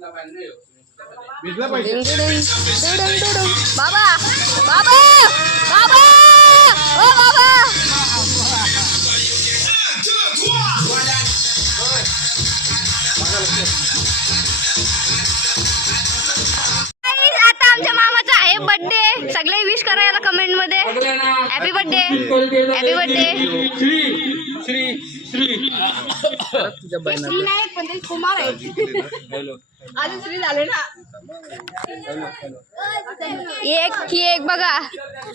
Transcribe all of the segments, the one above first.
बाबा बाबा बाबा ओ बाबा आता आमच्या मामाचा आहे बर्थडे. सगळे विश करायला कमेंट मध्ये happy birthday happy birthday. Shri Shri तुझ्या श्री नाही पण ते कुमार आहे. आज श्री झाले ना. एक ही एक बघा.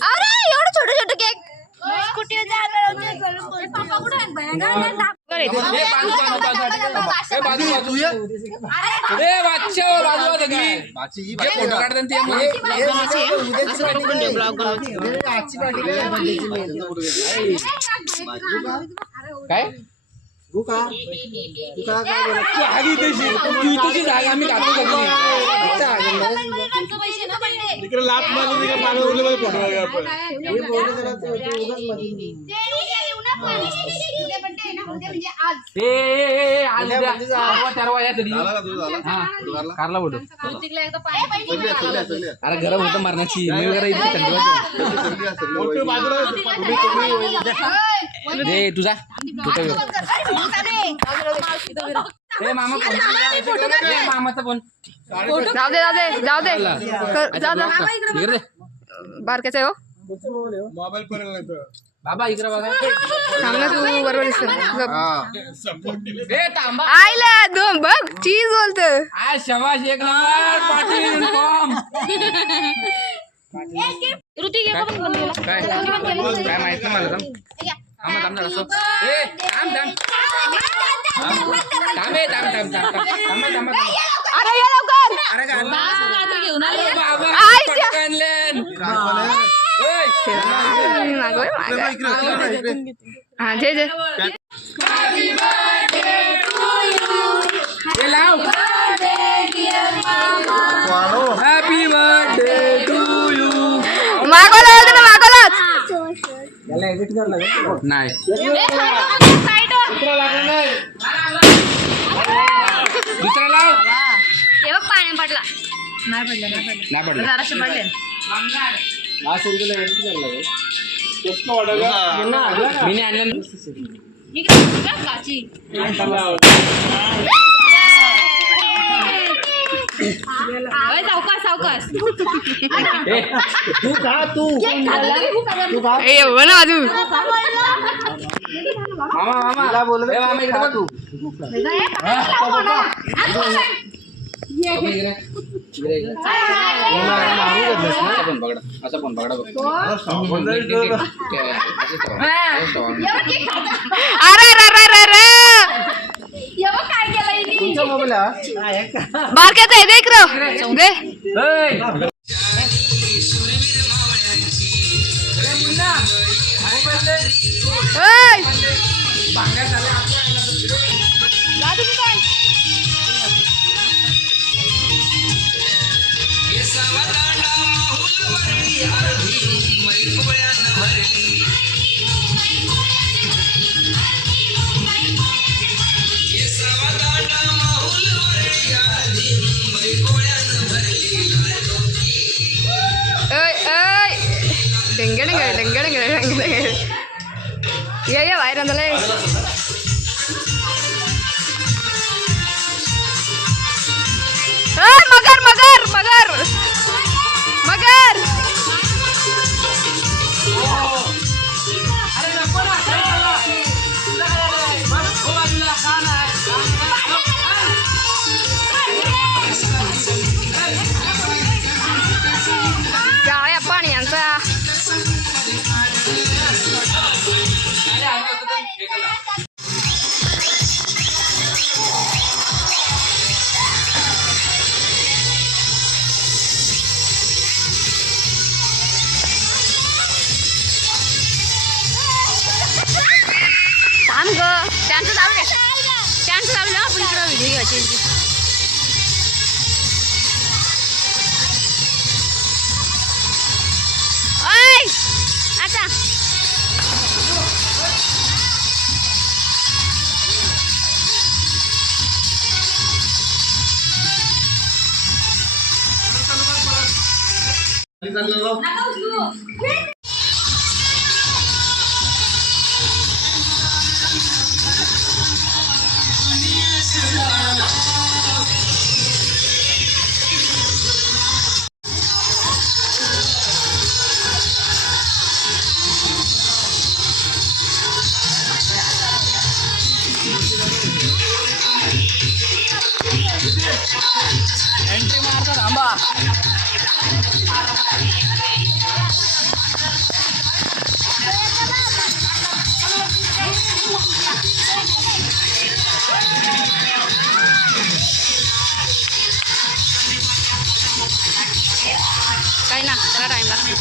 अरे एवढं छोटं छोटं केक. स्कूटी पापा कुठे आहेत काय तिकडे लाभ कारला बोलतो. अरे गरम होतं मारण्याची तुझा मामाचा फोन जाऊ दे जाऊ दे जाऊ दे बारक्याचा आहे हो मोबाईल पर्यंत बाबा इकडे बघा. थांब ना तू बरोबर आईला दोन बघ चीज बोलत. आज शबाश एक नंबर पाटील युनिफॉर्म. काय काय माहित नाही मला. थांब असो अरे ये लवकर. हा जे जे हॅपी बर्थडे टू यू. मागवलं ना मागवलं नाही दुसरा लाव. हे बघ पाण्या पडला नाही पडला नाही पडलं. जराशे पडले. मी आणलं सावकाश सावकाश तू खा तू एवढं ना अजून मामा मामा बोल मामा इकडे बघ तू. असं पण बघा अरे काय केलं बारक्याचं आहे देख रे ये बाहेर आणलंय. मगर मगर मगर मगर गाळ्या पाण्याचा एंट्री मारता थांबा. काही ना त्याला टाइम लागतो.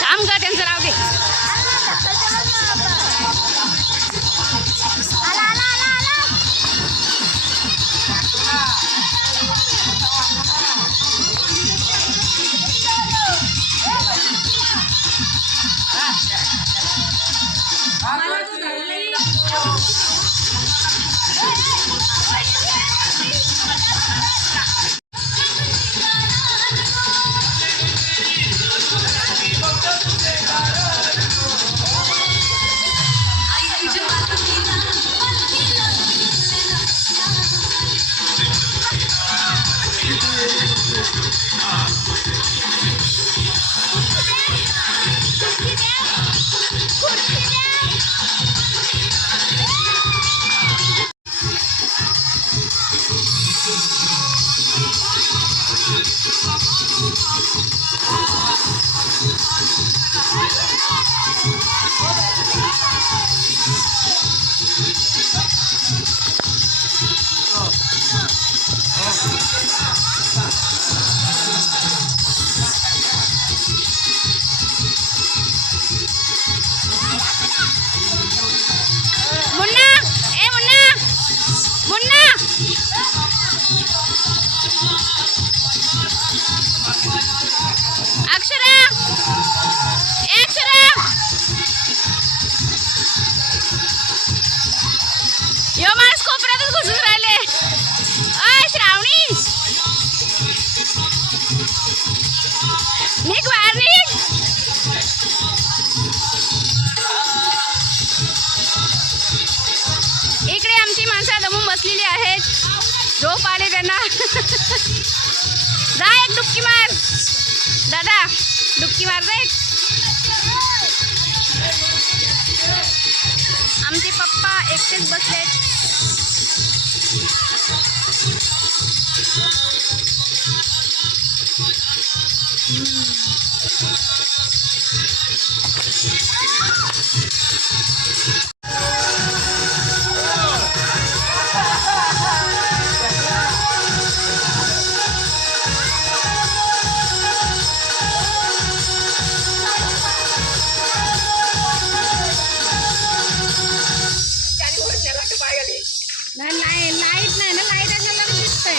थांब का त्यांचं नाव घे. मुन्ना ए मुन्ना मुन्ना अक्षरा ए अक्षरा यो माणूस कोपऱ्यातच घुसून राहिले. अय श्रावणी निघ बाहेर निघ. इकडे आमची माणसं दमून बसलेली आहेत. झोप आले त्यांना. जा एक डुबकी मार दादा, डुबकी मार जा एक. आमचे पप्पा एकटेच बसलेत. नाही लाईट नाही ना, लाईट आपल्याला दिसतंय.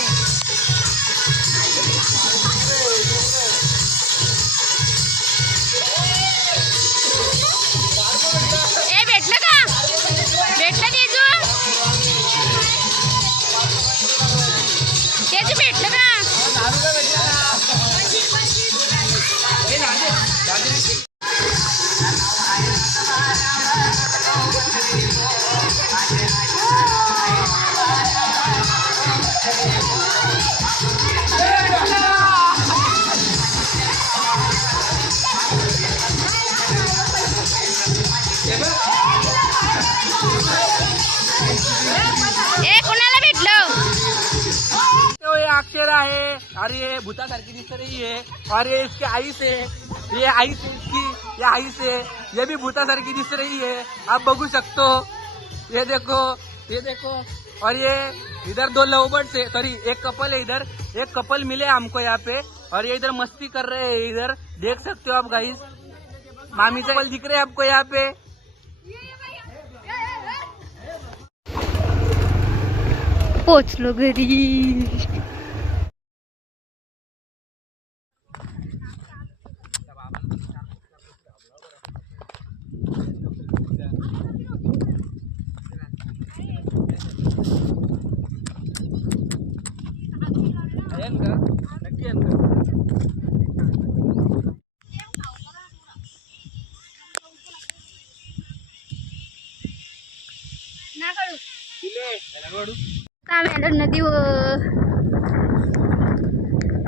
ए भेटलं का? भेटलं तेजू? तेजू भेटलं का? ए कोणाला भेटलं? अक्षरा है. अरे ये भूता सारखी दिख रही है. और ये इसकी आई से, ये आई से इसकी, ये आई से ये भी भूता सारखी दिख रही है. आप बघू शकतो. ये देखो, ये देखो. और ये इधर दो लव बर्ड्स है, सॉरी एक कपल है. इधर एक कपल मिले हमको यहाँ पे और ये इधर मस्ती कर रहे हैं. इधर देख सकते हो आप गाइस. मामी से कपल दिख रहे हैं आपको यहाँ पे. पोचलो घरी. इसके अंदर नदीवर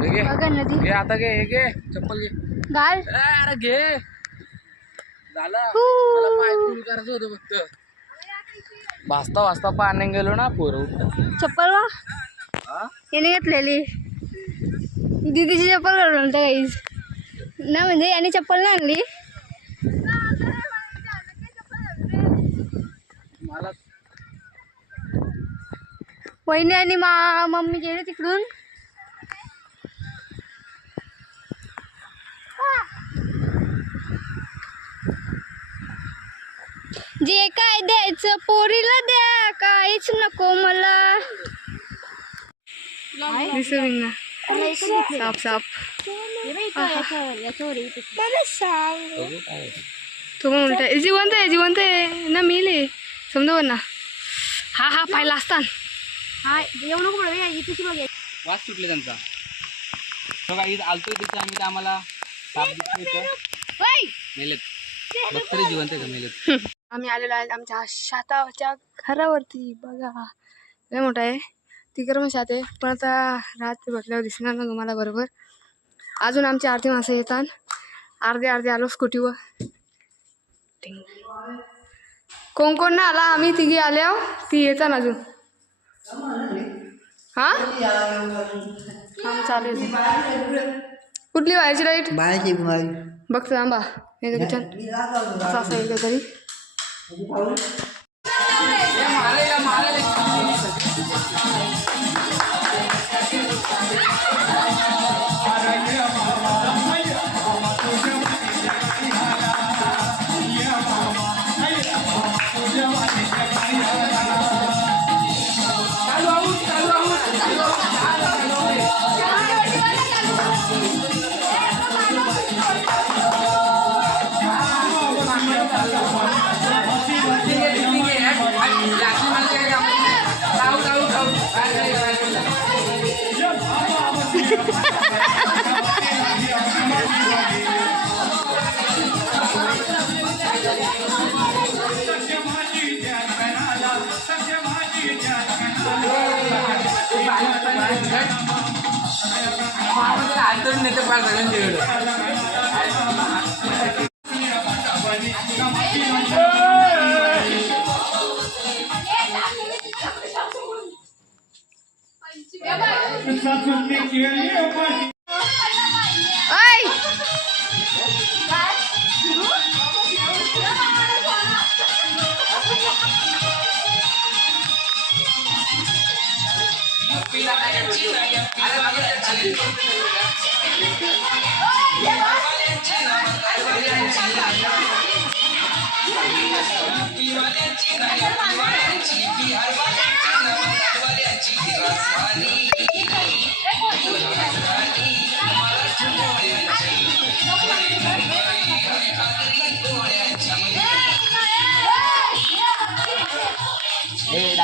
घे बघा नदी घे आता घे हे घे चप्पल घे घाल अरे घे झालं हू. मला पाय फुल करायचं होतं फक्त वाजता वाजता पाण्यात गेलो ना पोरं उठतात चप्पल वा हा याने घेतलेली दीदीची चप्पल घालून होतं काहीच ना म्हणजे याने चप्पल नाही आणली मला वहिनी आणि मम्मी गेले तिकडून जे काय द्यायचं पोरीला द्या काहीच नको मला दिसत ना साप साप तो पण उलटा आहे. जिवंत आहे ना मेले समजा ना हा हा पाहिला असता वास सुटले त्यांचा बघा इथं आलतोय तिथं आम्ही तर आम्हाला साप दिसतोय इथं. मेलेत बघतरी जिवंत आहे का मेलेत आम्ही आलेलो आहे आमच्या शेताच्या घरावरती बघा लय मोठा आहे तिकडे पण शेत आहे पण आता रात्री बसल्यावर दिसणार ना तुम्हाला बरोबर अजून आमची अर्धी माणसं येतात अर्धे आलो स्कूटीवर कोण कोण ना आला आम्ही तिघी आल्या ती येतात अजून हा काम चालू आहे कुठली व्हायची राईट बघतो आंबा हे किचन असं असेल तरी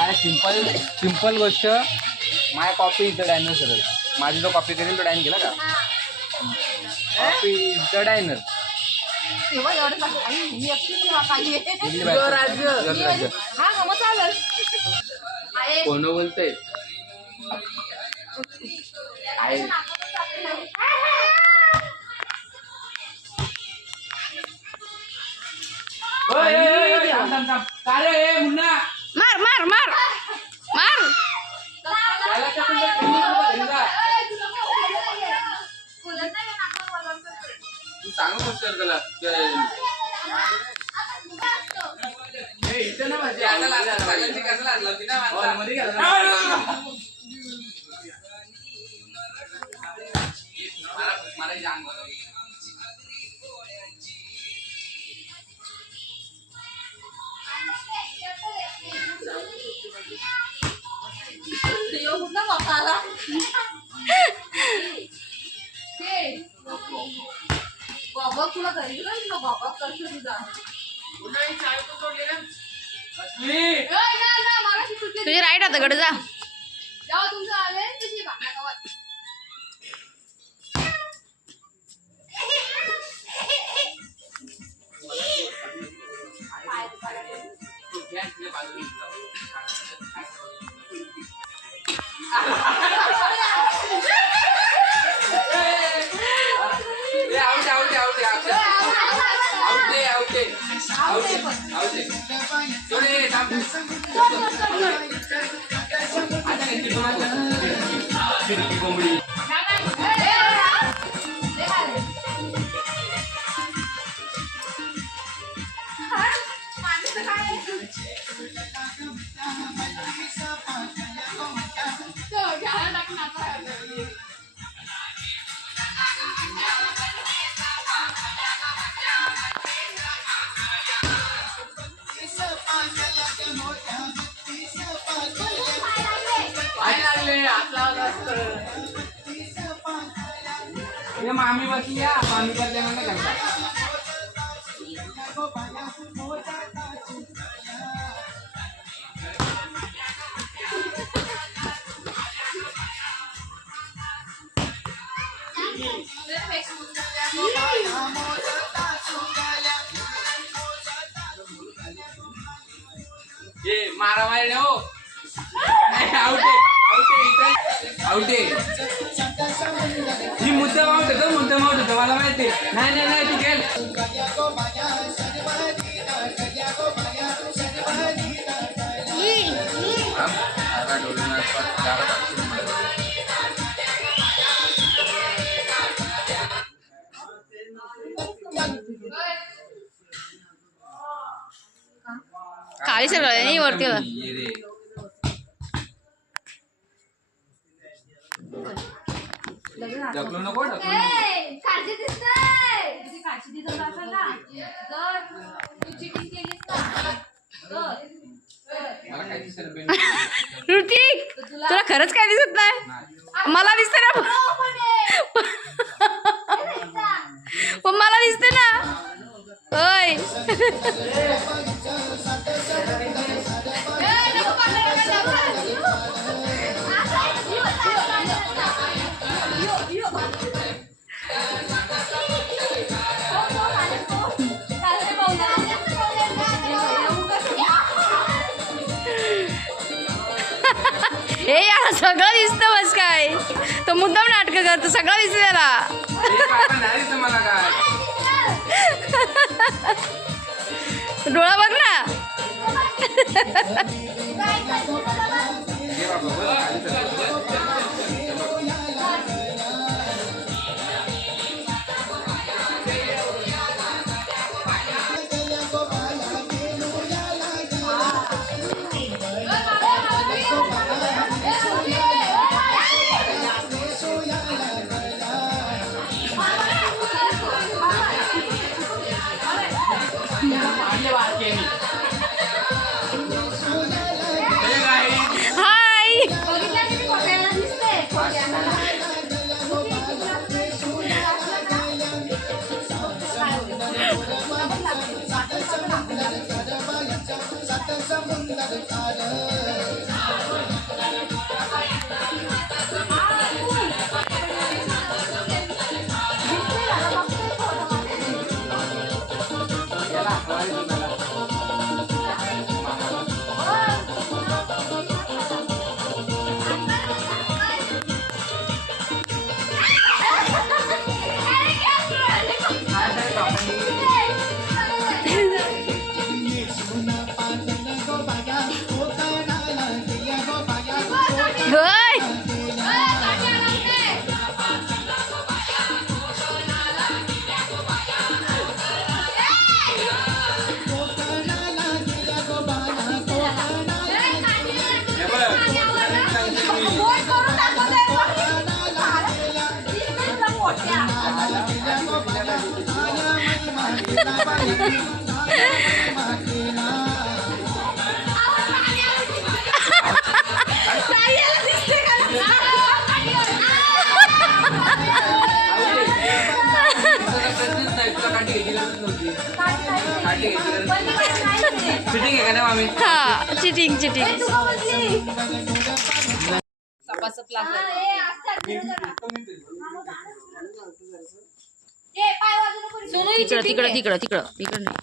सिंपल गोष्ट माय कॉपी इज द डायनर सरळ माझी जो कॉपी करेल तो डायन केला का कॉपी इज द डायनर कोण बोलतय मुन्ना मार मार मार मार सांगू शकतो त्याला इथे ना माझी आता लागला सगळ्यांची कसं लागला होती ना मध्ये मला जांग बाबा तुला घरी बाबा करतो तुझा तुझी राईट आता कडे जा जेव्हा तुमचं आले तशी भांडा गावात मामी बसली या मामी बसल्या म्हणून सांगता ये मारा मारे हो आउटे आउटे ही मुद्दा मावत होतं मला माहिती नाही तू गेल खाली सर नाही वरती ढकलू नको काळजी दिसतंय काळजी दिसत असेल ना जर तू चिटिंग केलीस ना मला काय दिसत ऋतिक तुला खरंच काय दिसत नाही मला दिसते ना पण मला दिसते ना होय हे याला सगळं दिसतं बस काय तो मुद्दाम नाटकं करतो सगळं दिसतं त्याला मला काय डोळा बघ ना हाय चिटिंग आहे का ना मामी? हा चिटिंग चिटिंग तिकडं तिकडं तिकडं तिकडं तिकडं नाही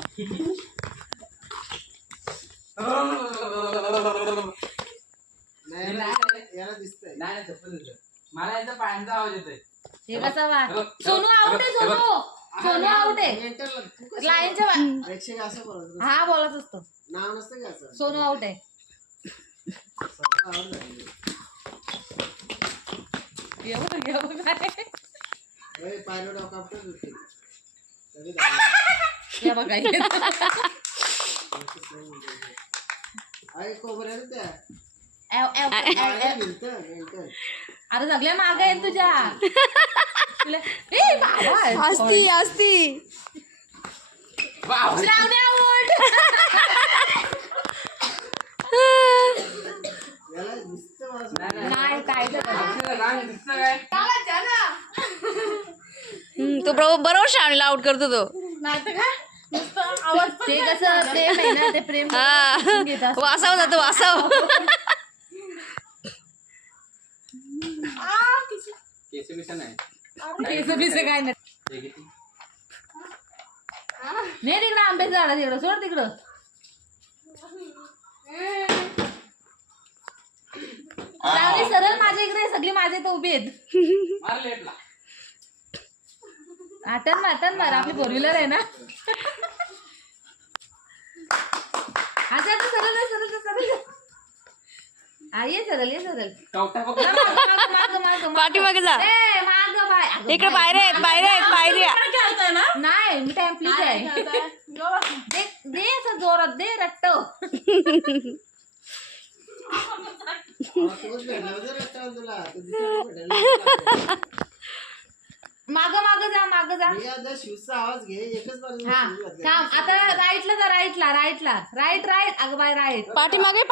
याला दिसतंय. नाही चप्पल देतोय. मला याचा पायांचा आवाज येतोय. हे कसा वा सोनू आउट आहे सोनू सोनू आउट आहे मेंटल तू कसं लाईनच्या प्रेक्षक असं बोलत हा बोलत असतो नाव नसतं का असं सोनू आउट आहे स्वतः आवड झाली. पायरो डॉक्टर होते तरी हे बघा हे. अरे कोबऱ्या ना त्या एव, एव, एव, एव. मेंटल अरे सगळ्या माग आहे तुझ्या तुला- ए, बाबा. असती असती श्रावणी out. याला दिसतं मला नाही काय दिसतं काय तो बरोबर श्रावणीला आउट करतो तो. ते कसं प्रेम आहे ना ते प्रेम हा घेतात वासाव जातो वासाव. केस बिस नाही. काय नाही हे किती? नाही तिकडं आंब्याचं झाड आहे तिकडं सोड तिकडं श्रावणी सरळ माझ्या इकडे सगळी माझ्या इथं उभी आहेत मार लेटला. टन मार आपली फोर व्हीलर आहे ना अच्छा सरळ ये सरळ कवटा बघ. माग पाठीमागे जा. माग बाय इकडे पायऱ्या आहेत पायऱ्या. नाही मी टाइम प्लीज आहे दे असं जोरात दे रट्ट तोच भेटला होता रस्त्यावर तुला तो दुसरा भेटायला माग जा मी आता शूजचा आवाज घे एकच बाजूला हा shoes घातले. थांब आता राईटला राईट अगं बाय राईट पाठीमागे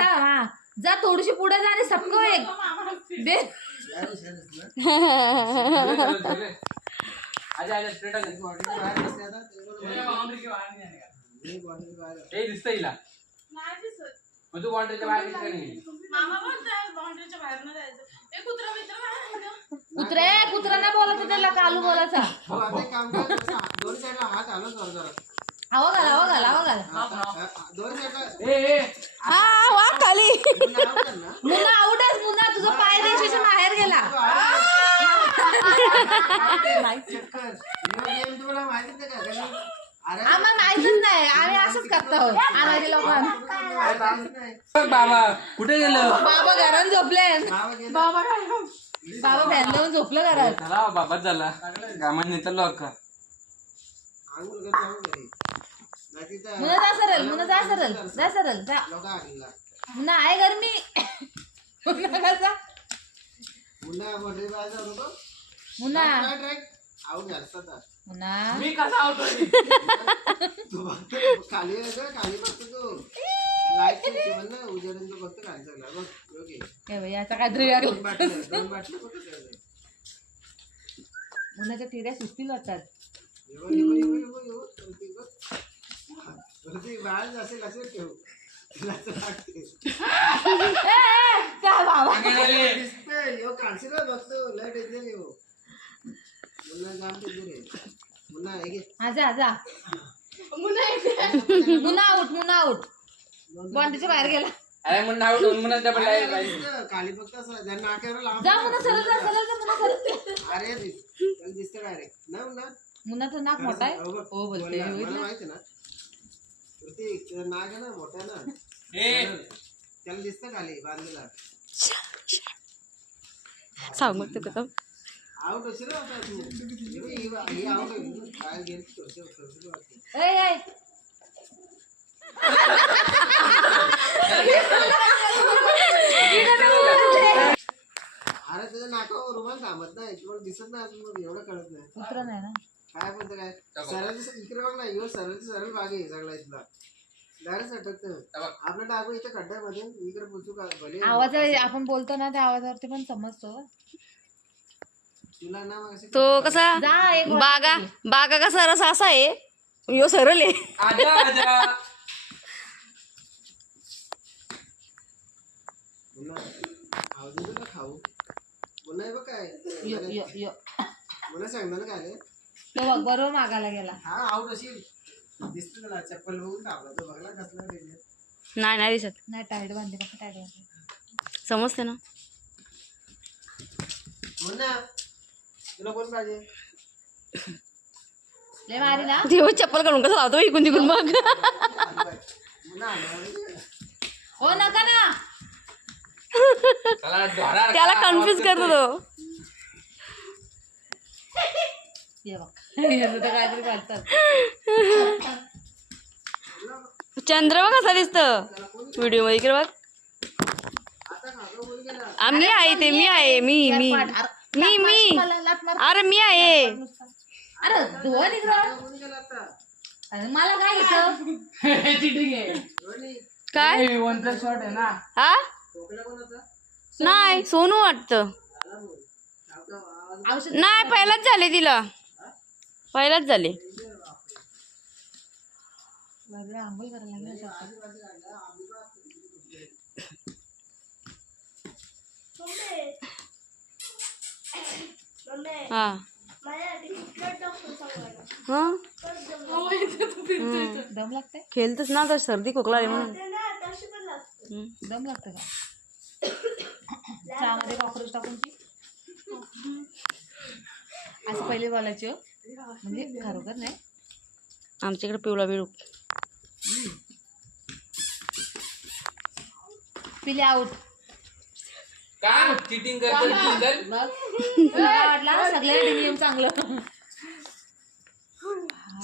हा जा थोडीशी पुढे जा आणि सबको एक दे यार हुशार आहेस ना. आजा स्ट्रेट आजा. बॉडी बाहेर बसले आता ते बोल मी बॉडी बाहेर आहे. हे दिसतं हिला. मग तू बाउंड्रीच्या बाहेर दिसत नाही. कुत्रा नाही बोलायचं त्याला कालू बोलायचा तू आता एक काम कर जरा दोन साईडला हात हलव जरा हवा घाल दोन साईडला ए हा वा खाली. नाव कर ना मुन्ना आउट आहेस मुन्ना तुझा पाय रेषेच्या बाहेर गेला चेक कर गेम तुला माहिती आहे का कारण आम्हाला माहितच नाही आम्ही असंच करतो अनाडी लोकांना बाबा कुठे गेलं? बाबा घरात झोपले नाव गेलं बाबा फॅन लावून झोपलं घरात चला बाबाच झाला. गामान नेतलो अक्का. आंघोळ कर जाऊन घरी नाही तिथं मुन्ना जा सरळ जा लोक आगला मुन्ना आहे गरमी मुन्ना कसा मुन्ना बॉडी बाहेर जाऊ नको मुन्ना ट्रॅक आऊट झाला सदा मुन्ना मी कसा होतो? तू फक्त खाली आहे का खाली फक्त तू लाईट म्हण ना उजेडून तू फक्त खाली चालला बघ ओके काय बाई आता काहीतरी वेगळं. दोन बाटल्या फक्त ठेवले. मुन्नाच्या टिड्या सुस्तील वाटतात येऊ बाहेर जासे लक्षात ठेव तुला असं वाटते काय बाबा दिसतंय येऊ काढशील ना बघतो लय डेंजर येऊ मुन्ना जाम डेंजर आहे मुन्ना हे घे हा जा मुन्ना आउट बॉन्डीच्या बाहेर गेला अरे म्हणून नाव दोन म्हणून डबल याला दिसतं, खाली फक्त असं ज्या नाक्यावर लांब जा मुन्ना सरळ अरे त्याला दिसतं डायरेक्ट ना मुन्ना मुन्नाचं नाक मोठा आहे हो बघ, हो बोलते बोलला. मला बघितलं? माहिती आहे ना प्रतीक त्याचं नाक आहे ना मोठा आहे ना ए त्याला दिसतं खाली बांधलेला सांग मग ते कसं. आउट होशील ना आता तू ही आउट आहे काय गेम करतो ए अरे तुझ्या नाकावर रुमाल थांबत नाही तुम्हाला दिसत नाही अजून मग एवढं कळत नाही कुत्रा नाही ना काय बोलतो काय सरळ इकडे बघ ना यो सरळ बाग आहे सगळा इथला डायरेक्ट अटकत आपलं टाकू इथे खड्ड्यामध्ये इकडे पुचू का भले आवाज आपण बोलतो ना त्या आवाजावरती पण समजतो तुला ना मग असे तो कसा जा एक बागा कसा रसा असा आहे यो सरळ आहे. आजा आजा पुन्हा खाऊ दे ना खाऊ पुन्हा हे बघ काय यो पुन्हा सांगता ना काय तो बघ बरोबर मागायला गेला हा आउट अशी दिसतो तुला चप्पल बघून थांबला तो बघला कसला डेंजर नाही नाही दिसत. नाही टाईट बांधले बघा टाईट बांधले. समजते ना. मुन्ना तुला कोण पाहिजे? लय मारी ना. देव चप्पल काढून कसं लावतो इकून तिकून बघ. मुन्ना हो नका ना. त्याला धरा त्याला कन्फ्युज करतो तो. ये बघ याचं तर काहीतरी घालतात. चंद्र बघ कसा दिसतं व्हिडिओ मध्ये. इकडे बघ. मी आहे ते. मी आहे. मी मी मी मी अरे मी आहे. अरे धुवा निघाला. अरे मला काय येतं. काय शॉट आहे ना. हा नाही सोनू वाटतं. औषध नाही पहिलाच झाले तिला. पहिलाच झाले. आंघोळ करायला लागेल. हा हा दम लागते. खेळतच ना तर सर्दी खोकला आली म्हणून. दम लागतं का. चहामध्ये कॉक्रोच टाकून ती असं पहिले बोलायची. म्हणजे खरोखर नाही. आमच्याकडे पिवळा बेडूक. पिले आऊट. काय चिटिंग करतो वाटला सगळे नियम चांगलं.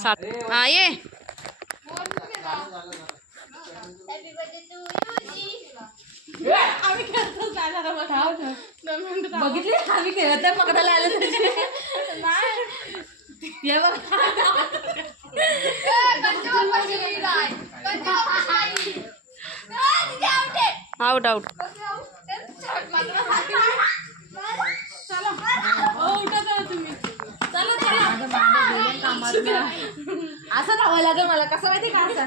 सात हा ये. बघितले आम्ही खेळत आहे पकडायला आलं ये बघ. Out out. असं धावायला लागेल मला. कसं माहिती का असं.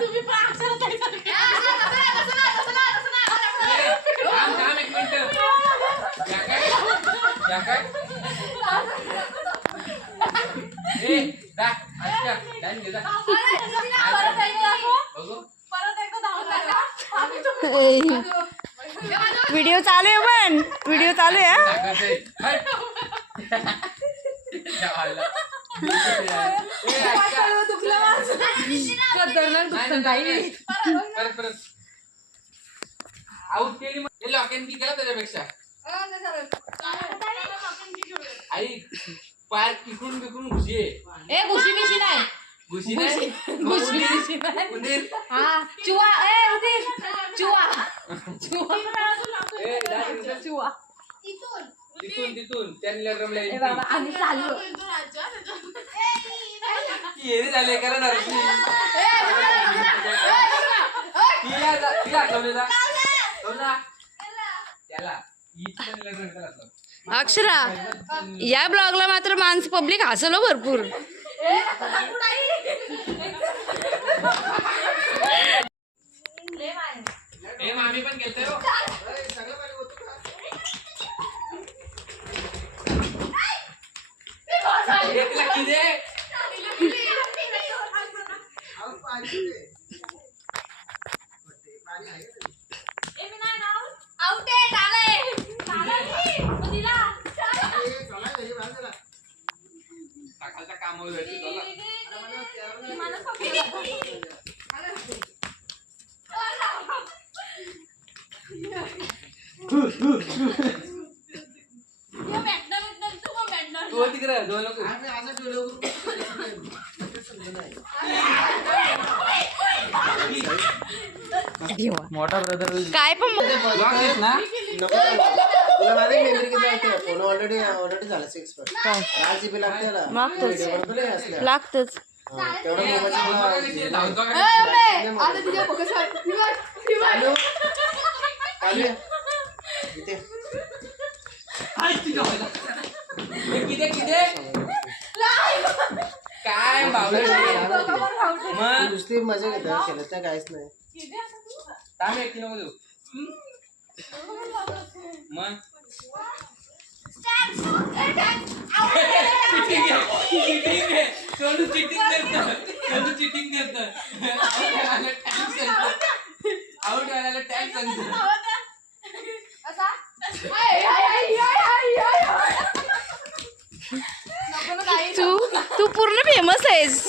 एक मिनिट. व्हिडिओ चालू आहे पण. व्हिडिओ चालू आहे. आऊट केली मग लॉक इन की केला त्याच्यापेक्षा. आई पाय तिकडून बिकडून घुशी आहे. ए घुशी बिशी नाही. घुशी नाही. घुशी नाही. उंदीर. हा चुवा. ए उदीर चुवा. ए, डायरेक्ट चुवा. तिथून त्यांनी रमला. ए बाबा आम्ही चाललो. येणे झाले कारण त्याला अक्षरा या ब्लॉगला मात्र माणसं पब्लिक हसलो भरपूर. आम्ही पण गेलतोय. सकाळच्या कामावर तू तिकडे जाऊ नको. मोठा ब्रदर काय पण ना. तुला माझी मेमरी किती लागते. फोन ऑलरेडी झाला 6 8 GB लागते ना. लागतच असल्या लागतच. तेवढं मोबाईल लावतो का? इथे किती काय मग नुसती मजा घेतात. खेळत नाही काहीच नाही. थांब एक नको देऊ. मग चिटिंग करत आउट संजय. असा I, I, I, I, I, I. नको ना, नाही. तू पूर्ण फेमस आहेस.